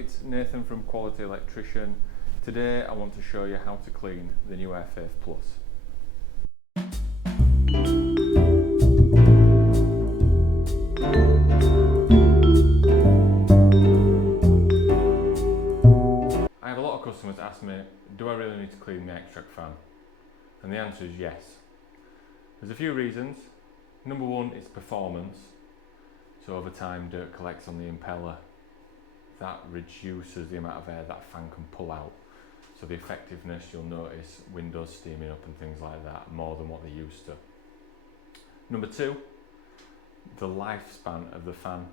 it's Nathan from Quality Electrician. Today I want to show you how to clean the Nuaire Faith Plus. I have a lot of customers ask me, do I really need to clean the Extractor fan? And the answer is yes. There's a few reasons. Number one is performance. So over time dirt collects on the impeller. That reduces the amount of air that fan can pull out. So the effectiveness, you'll notice windows steaming up and things like that more than what they used to. Number two, the lifespan of the fan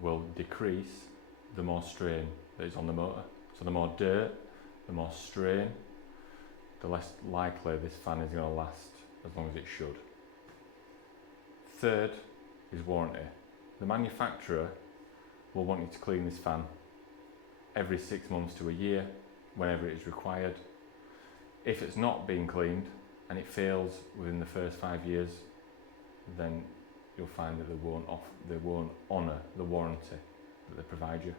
will decrease the more strain that is on the motor. So the more dirt, the more strain, the less likely this fan is going to last as long as it should. Third is warranty. The manufacturer will want you to clean this fan every 6 months to a year, whenever it is required. If it's not being cleaned and it fails within the first 5 years, then you'll find that they won't honour the warranty that they provide you.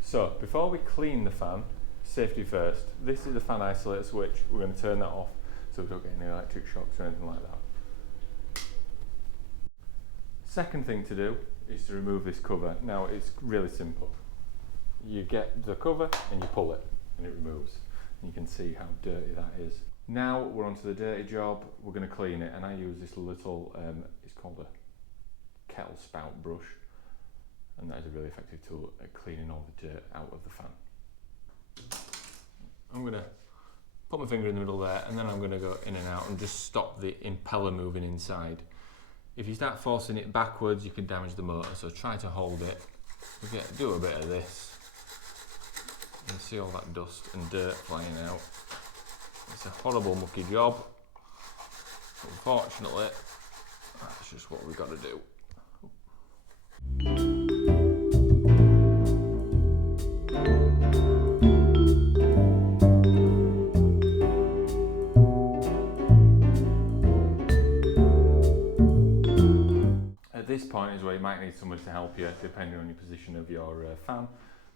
So before we clean the fan, safety first. This is the fan isolator switch. We're going to turn that off so we don't get any electric shocks or anything like that. Second thing to do is to remove this cover. Now it's really simple. You get the cover and you pull it and it removes. And you can see how dirty that is. Now we're onto the dirty job. We're going to clean it, and I use this little, it's called a kettle spout brush, and that is a really effective tool at cleaning all the dirt out of the fan. I'm going to put my finger in the middle there, and then I'm going to go in and out and just stop the impeller moving inside. If you start forcing it backwards, you can damage the motor, so try to hold it. Do a bit of this. You see all that dust and dirt flying out. It's a horrible mucky job. Unfortunately, that's just what we've got to do. At this point is where you might need someone to help you, depending on your position of your fan,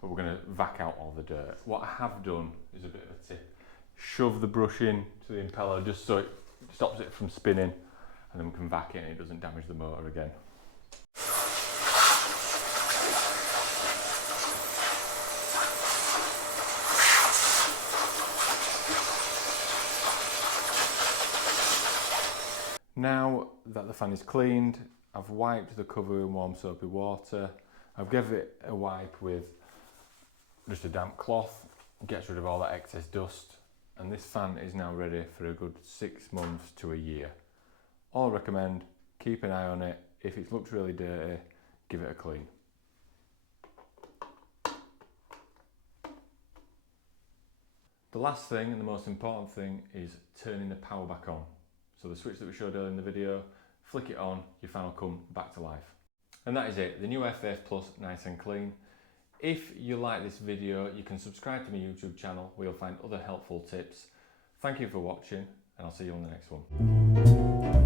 but we're going to vac out all the dirt. What I have done is a bit of a tip. Shove the brush in to the impeller just so it stops it from spinning, and then we can vac it and it doesn't damage the motor again. Now that the fan is cleaned, I've wiped the cover in warm soapy water. I've given it a wipe with just a damp cloth, gets rid of all that excess dust, and this fan is now ready for a good 6 months to a year. All I recommend, keep an eye on it. If it looks really dirty, give it a clean. The last thing and the most important thing is turning the power back on. So the switch that we showed earlier in the video, flick it on, your fan will come back to life. And that is it, the Nuaire Faith Plus, nice and clean. If you like this video, you can subscribe to my YouTube channel where you'll find other helpful tips. Thank you for watching, and I'll see you on the next one.